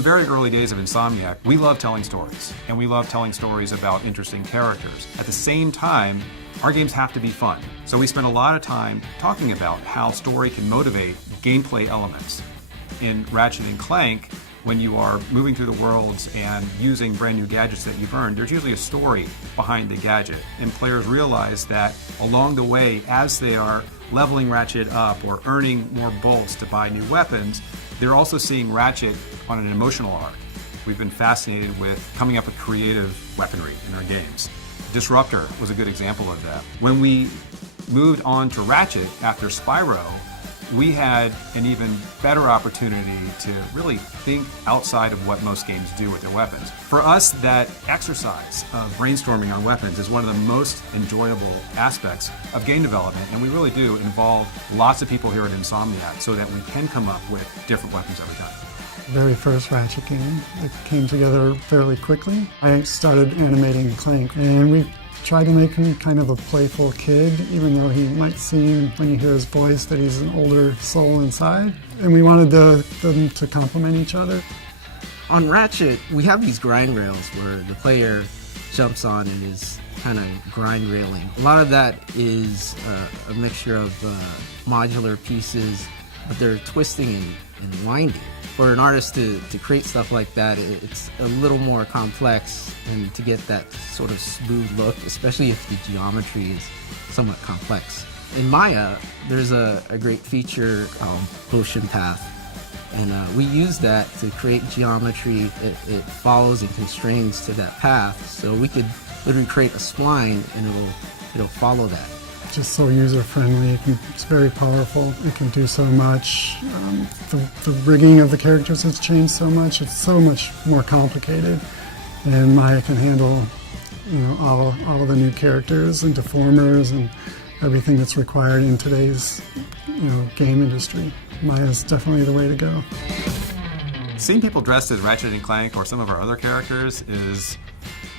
the very early days of Insomniac, we love telling stories, and we love telling stories about interesting characters. At the same time, our games have to be fun. So we spend a lot of time talking about how story can motivate gameplay elements. In Ratchet and Clank, when you are moving through the worlds and using brand new gadgets that you've earned, there's usually a story behind the gadget. And players realize that along the way, as they are leveling Ratchet up or earning more bolts to buy new weapons, they're also seeing Ratchet on an emotional arc. We've been fascinated with coming up with creative weaponry in our games. Disruptor was a good example of that. When we moved on to Ratchet after Spyro, we had an even better opportunity to really think outside of what most games do with their weapons. For us, that exercise of brainstorming on weapons is one of the most enjoyable aspects of game development, and we really do involve lots of people here at Insomniac so that we can come up with different weapons every time. The very first Ratchet game, it came together fairly quickly. I started animating Clank, and we tried to make him kind of a playful kid, even though he might seem, when you hear his voice, that he's an older soul inside. And we wanted them to complement each other. On Ratchet, we have these grind rails where the player jumps on and is kind of grind railing. A lot of that is a mixture of modular pieces, but they're twisting and winding. For an artist to create stuff like that, it's a little more complex, and to get that sort of smooth look, especially if the geometry is somewhat complex. In Maya, there's a great feature called Motion Path, and we use that to create geometry. It follows and constrains to that path, so we could literally create a spline and it'll follow that. Just so user-friendly, it's very powerful. It can do so much. The rigging of the characters has changed so much. It's so much more complicated. And Maya can handle, all of the new characters and deformers and everything that's required in today's, game industry. Maya is definitely the way to go. Seeing people dressed as Ratchet and Clank or some of our other characters is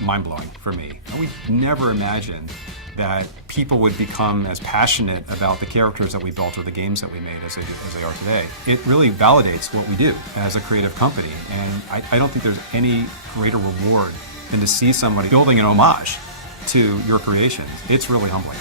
mind-blowing for me. We never imagined that people would become as passionate about the characters that we built or the games that we made as they are today. It really validates what we do as a creative company, and I don't think there's any greater reward than to see somebody building an homage to your creations. It's really humbling.